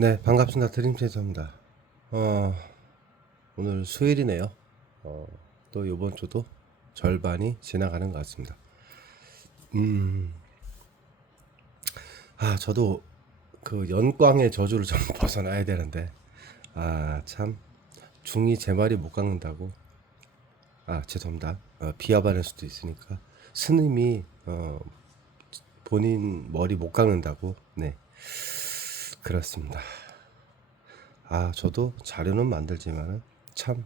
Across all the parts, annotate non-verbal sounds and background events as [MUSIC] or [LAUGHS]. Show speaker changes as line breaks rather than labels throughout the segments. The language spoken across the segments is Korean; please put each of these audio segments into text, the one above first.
네, 반갑습니다. 드림체저입니다. 어, 오늘 수요일이네요. 어, 또 이번 주도 절반이 지나가는 것 같습니다. 음, 아, 저도 그 연광의 저주를 좀 [LAUGHS] 벗어나야 되는데, 아, 참, 중이 제 말이 못 깎는다고. 아, 죄송합니다. 어, 비하반일 수도 있으니까. 스님이, 어, 본인 머리 못 깎는다고. 네. 그렇습니다. 아, 저도 자료는 만들지만은 참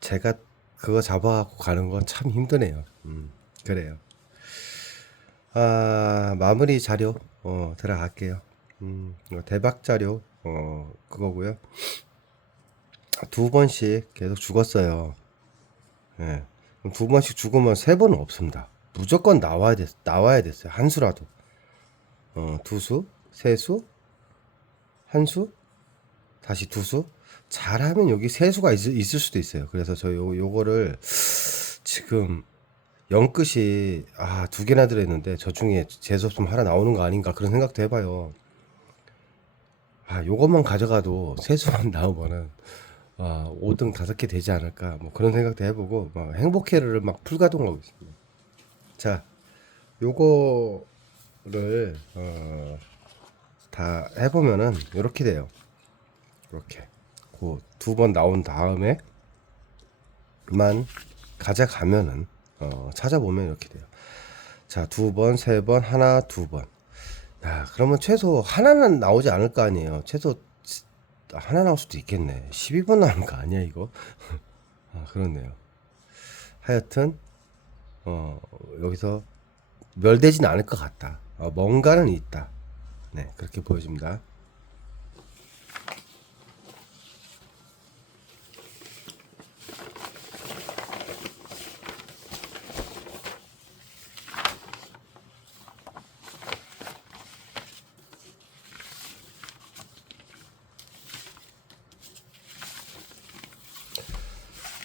제가 그거 잡아갖고 가는 건 참 힘드네요. 음, 그래요. 아, 마무리 자료 어, 들어갈게요. 음, 대박 자료 어, 그거고요. 두 번씩 계속 죽었어요. 예. 두 번씩 죽으면 세 번은 없습니다. 무조건 나와야 됐, 나와야 됐어요. 한 수라도. 어, 두 수, 세 수, 한 수, 다시 두 수. 잘하면 여기 세 수가 있, 있을 수도 있어요. 그래서 저 요, 요거를 지금 영끝이 아, 두 개나 들어있는데 저 중에 재수없으면 하나 나오는 거 아닌가 그런 생각도 해봐요. 아, 요것만 가져가도 세 수만 [LAUGHS] 나오면은 아, 5등 다섯 개 되지 않을까 뭐 그런 생각도 해보고 막 행복회를 막 풀가동하고 있습니다. 자, 요거를 어, 다 해보면은 이렇게 돼요. 이렇게 그 두 번 나온 다음에만 가져가면은 어, 찾아보면 이렇게 돼요. 자, 두 번, 세 번, 하나, 두 번. 야, 그러면 최소 하나는 나오지 않을 거 아니에요. 최소 하나 나올 수도 있겠네. 12번 나오는 거 아니야, 이거? [LAUGHS] 아, 그렇네요. 하여튼 어, 여기서 멸되진 않을 것 같다. 어, 뭔가는 있다. 네, 그렇게 보여집니다.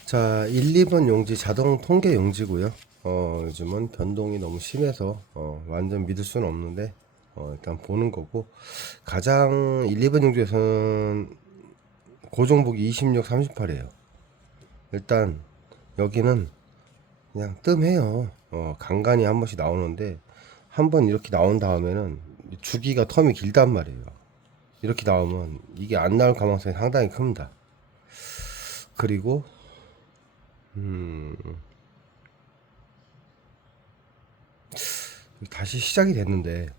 자, 1, 2번 용지 자동 통계 용지고요. 어, 요즘은 변동이 너무 심해서 어, 완전 믿을 수는 없는데 어, 일단 보는 거고 가장 1, 2번 용지에서는 고정복이 26, 38이에요. 일단 여기는 그냥 뜸해요. 어, 간간히 한 번씩 나오는데 한 번 이렇게 나온 다음에는 주기가 텀이 길단 말이에요. 이렇게 나오면 이게 안 나올 가능성이 상당히 큽니다. 그리고 음, 다시 시작이 됐는데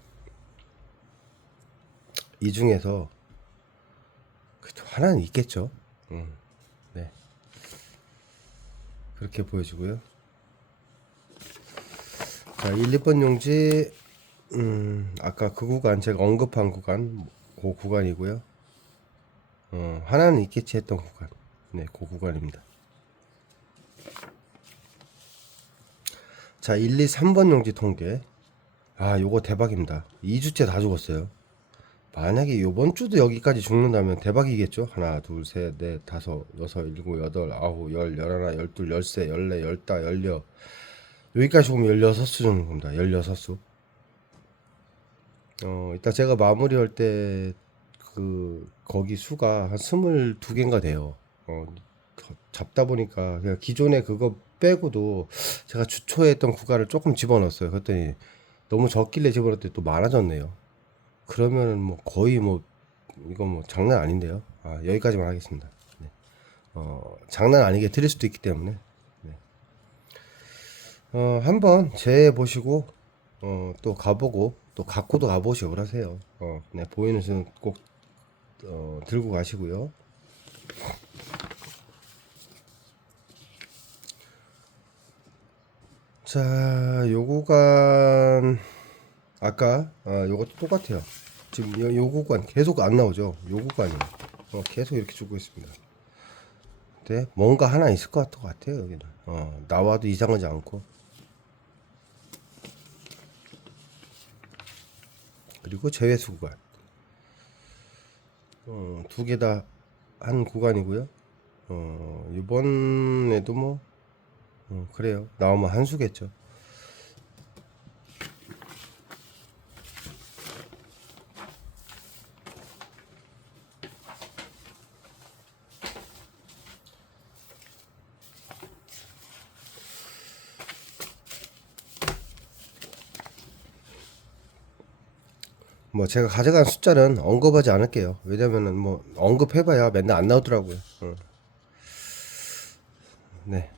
이 중에서 그래도 하나는 있겠죠. 음, 네. 그렇게 보여지고요. 자, 1, 2번 용지 음, 아까 그 구간 제가 언급한 구간 그 구간이고요. 어, 하나는 있겠지 했던 구간. 네, 그 구간입니다. 자, 1, 2, 3번 용지 통계. 아, 요거 대박입니다. 2주째 다 죽었어요. 만약에 요번 주도 여기까지 죽는다면 대박이겠죠? 하나, 둘, 셋, 넷, 다섯, 여섯, 일곱, 여덟, 아홉, 열, 열하나, 열둘, 열세, 열네, 열다, 열여. 여기까지 죽으면 열여섯 수 정도 겁니다. 열여섯 수. 어, 이따 제가 마무리할 때, 그, 거기 수가 한 스물두 개인가 돼요. 어, 잡다 보니까 그냥 기존에 그거 빼고도 제가 주초에 했던 구간을 조금 집어넣었어요. 그랬더니 너무 적길래 집어넣었더니 또 많아졌네요. 그러면은 뭐 거의 뭐 이거 뭐 장난 아닌데요. 아, 여기까지만 하겠습니다. 네. 어, 장난 아니게 드릴 수도 있기 때문에 네. 어, 한번 재 보시고 어, 또 가보고 또 갖고도 가보시고 그러세요. 어, 네, 보이는 수는 꼭 어, 들고 가시고요. 자, 요 구간 아까 아, 요것도 똑같아요. 지금 요, 요 구간 계속 안 나오죠. 요 구간이 어, 계속 이렇게 주고 있습니다. 근데 뭔가 하나 있을 것 같아요 여기는. 어, 나와도 이상하지 않고. 그리고 제외수 구간. 어, 두 개 다 한 구간이고요. 어, 이번에도 뭐 어, 그래요. 나오면 한 수겠죠. 뭐 제가 가져간 숫자는 언급하지 않을게요. 왜냐면은 뭐 언급해봐야 맨날 안 나오더라고요. 어. 네.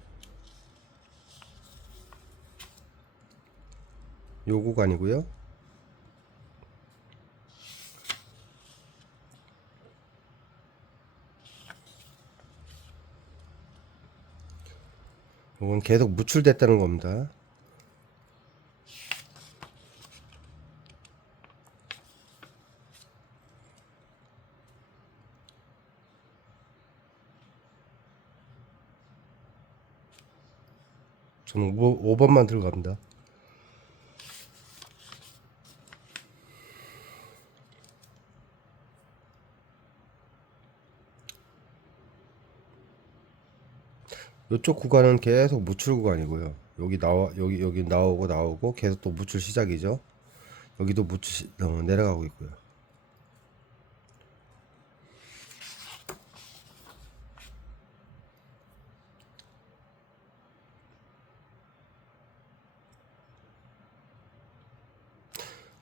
요 구간이고요. 이건 계속 무출됐다는 겁니다. 저는 5, 5번만 들어갑니다. 이쪽 구간은 계속 무출 구간이고요. 여기 나와 여기 여기 나오고 나오고 계속 또 무출 시작이죠. 여기도 무출 시, 어, 내려가고 있고요.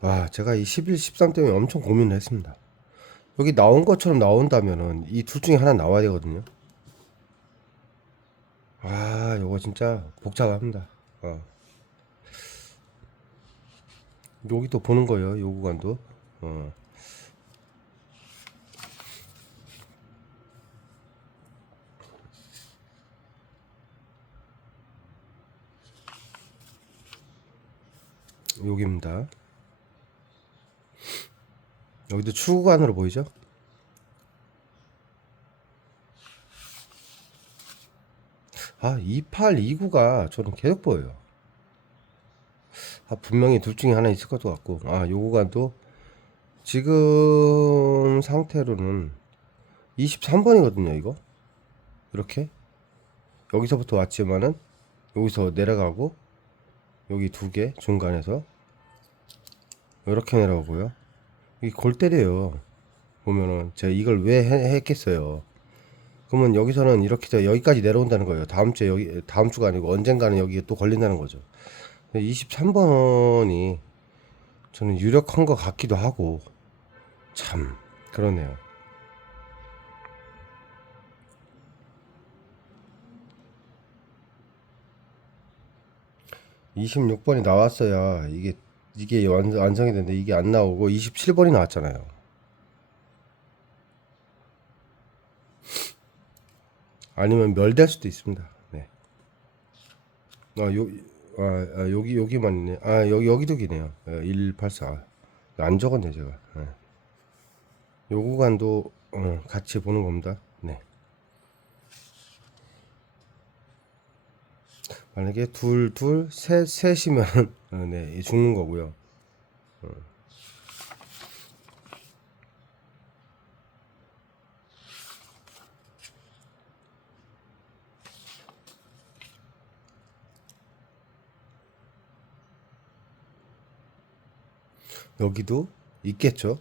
와, 제가 이 11, 13 때문에 엄청 고민을 했습니다. 여기 나온 것처럼 나온다면은 이 둘 중에 하나 나와야 되거든요. 아, 요거 진짜 복잡합니다. 어. 여기 또 보는 거예요, 요 구간도. 어. 여기입니다. 여기도 추구간으로 보이죠? 아, 2829가 저는 계속 보여요. 아, 분명히 둘 중에 하나 있을 것 같고, 아, 요 구간도 지금 상태로는 23번이거든요, 이거. 이렇게. 여기서부터 왔지만은, 여기서 내려가고, 여기 두 개, 중간에서. 이렇게 내려오고요. 이골 때려요. 보면은, 제가 이걸 왜 해- 했겠어요. 그러면 여기서는 이렇게 여기까지 내려온다는 거예요. 다음 주에 여기 다음 주가 아니고 언젠가는 여기에 또 걸린다는 거죠. 23번이 저는 유력한 것 같기도 하고 참 그러네요. (26번이) 나왔어야 이게 이게 완, 완성이 되는데 이게 안 나오고 (27번이) 나왔잖아요 아니면 멸될 수도 있습니다. 네. 아, 요, 아, 아, 여기, 여기만 있네. 아, 여기, 여기도 기네요. 184. 안 적었네, 제가. 네. 요 구간도, 어, 같이 보는 겁니다. 네. 만약에 둘, 둘, 셋, 셋이면, 어, 네, 죽는 거고요. 여기도 있겠죠.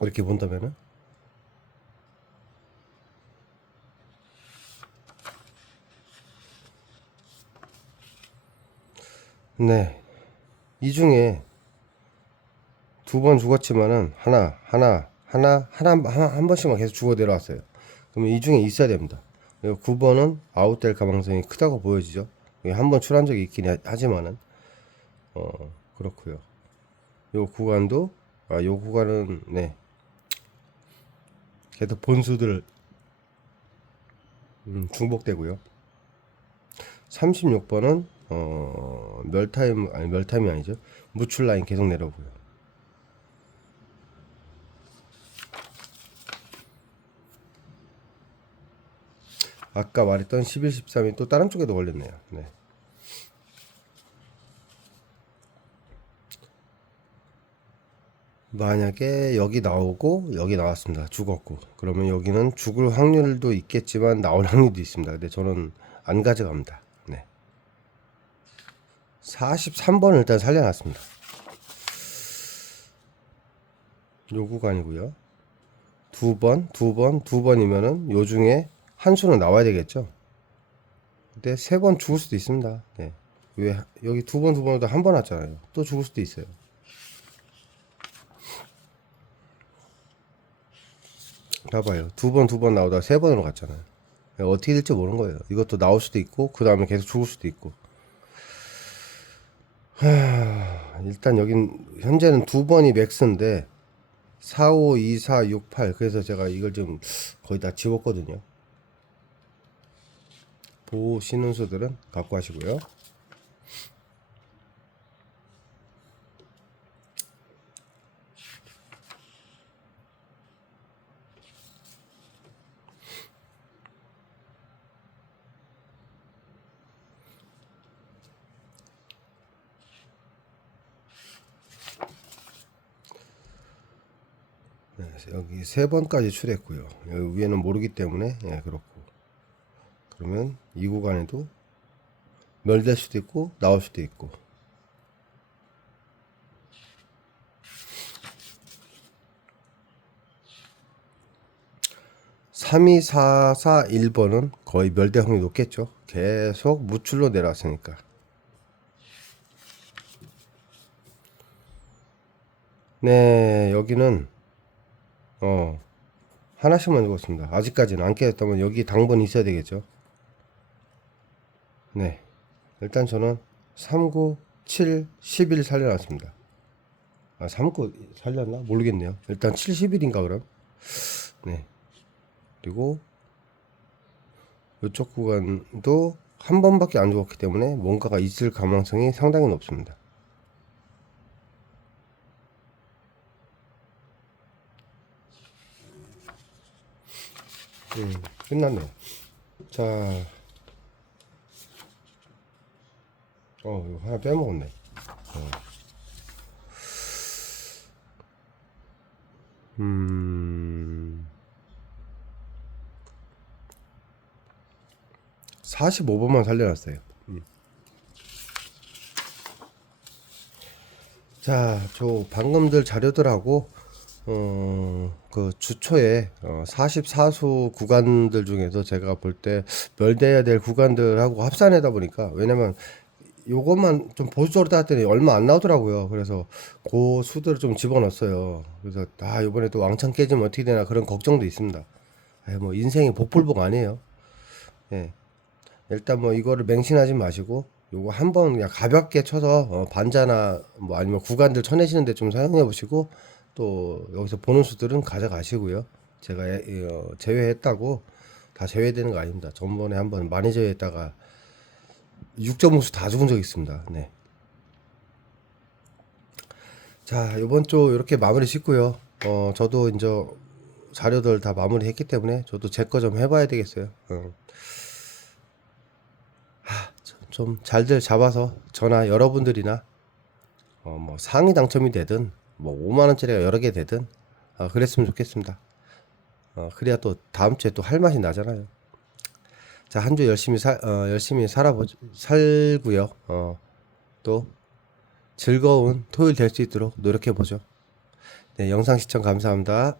이렇게 본다면은 네. 이 중에 두 번 죽었지만은 하나 하나 하나 하나 한, 한 번씩만 계속 죽어 내려왔어요. 그러면 이 중에 있어야 됩니다. 9번은 아웃될 가능성이 크다고 보여지죠. 한 번 출한 적이 있긴 하- 하지만은 어 그렇고요. 요 구간도 아 요 구간은 네 계속 본수들 음, 중복되고요. 36번은 어 멸타임 아니 멸타임이 아니죠. 무출 라인 계속 내려오고요. 아까 말했던 11, 13이 또 다른 쪽에도 걸렸네요. 네. 만약에 여기 나오고 여기 나왔습니다. 죽었고 그러면 여기는 죽을 확률도 있겠지만 나올 확률도 있습니다. 근데 저는 안 가져갑니다. 네. 43번을 일단 살려놨습니다. 요 구간이고요. 두 번, 두 번, 두 번이면은 요 중에 한 수는 나와야 되겠죠. 근데 세 번 죽을 수도 있습니다. 네. 왜 여기 두 번 두 번도 한 번 왔잖아요. 또 죽을 수도 있어요. 봐봐요. 두 번 두 번 나오다가 세 번으로 갔잖아요. 어떻게 될지 모르는 거예요. 이것도 나올 수도 있고 그 다음에 계속 죽을 수도 있고. 하, 일단 여긴 현재는 두 번이 맥스인데 4, 5, 2, 4, 6, 8 그래서 제가 이걸 좀 거의 다 지웠거든요. 보시는 수들은 갖고 하시고요. 여기 세 번까지 출했고요. 위에는 모르기 때문에 예, 그렇고. 그러면 이 구간에도 멸될 수도 있고 나올 수도 있고. 3 2 4 4 1번은 거의 멸대 확률이 높겠죠. 계속 무출로 내려왔으니까. 네, 여기는 어 하나씩만 읽었습니다. 아직까지는 안 깨졌다면 여기 당번이 있어야 되겠죠. 네, 일단 저는 39, 7, 11 살려놨습니다. 아, 39 살렸나? 모르겠네요. 일단 7, 11인가 그럼? 네. 그리고 이쪽 구간도 한 번밖에 안 죽었기 때문에 뭔가가 있을 가능성이 상당히 높습니다. 음, 끝났네요. 자, 어, 이거 하나 빼먹었네. 어. 음, 45번만 살려놨어요. 음. 자, 저 방금 들 자료들하고 어, 그 주초에 어, 44수 구간들 중에서 제가 볼 때 멸대해야 될 구간들하고 합산하다 보니까 왜냐면 요것만 좀 보수적으로 따졌더니 얼마 안 나오더라고요. 그래서 그 수들을 좀 집어넣었어요. 그래서 아 이번에 또 왕창 깨지면 어떻게 되나 그런 걱정도 있습니다. 아, 뭐 인생이 복불복 아니에요. 예. 일단 뭐 이거를 맹신하지 마시고 요거 한번 그냥 가볍게 쳐서 어, 반자나 뭐 아니면 구간들 쳐내시는데 좀 사용해 보시고 또 여기서 보는 수들은 가져가시고요. 제가 예- 어, 제외했다고 다 제외되는 거 아닙니다. 전번에 한번 많이 제외했다가 6.5수 다 죽은 적 있습니다. 네. 자, 이번 주 이렇게 마무리 짓고요. 어, 저도 이제 자료들 다 마무리 했기 때문에 저도 제 거 좀 해봐야 되겠어요. 어. 좀 잘들 잡아서 저나 여러분들이나 어, 뭐 상위 당첨이 되든 뭐 5만 원짜리가 여러 개 되든 어, 그랬으면 좋겠습니다. 어, 그래야 또 다음 주에 또 할 맛이 나잖아요. 자, 한 주 열심히 살 어, 열심히 살아보 살고요. 어, 또 즐거운 토요일 될 수 있도록 노력해 보죠. 네, 영상 시청 감사합니다.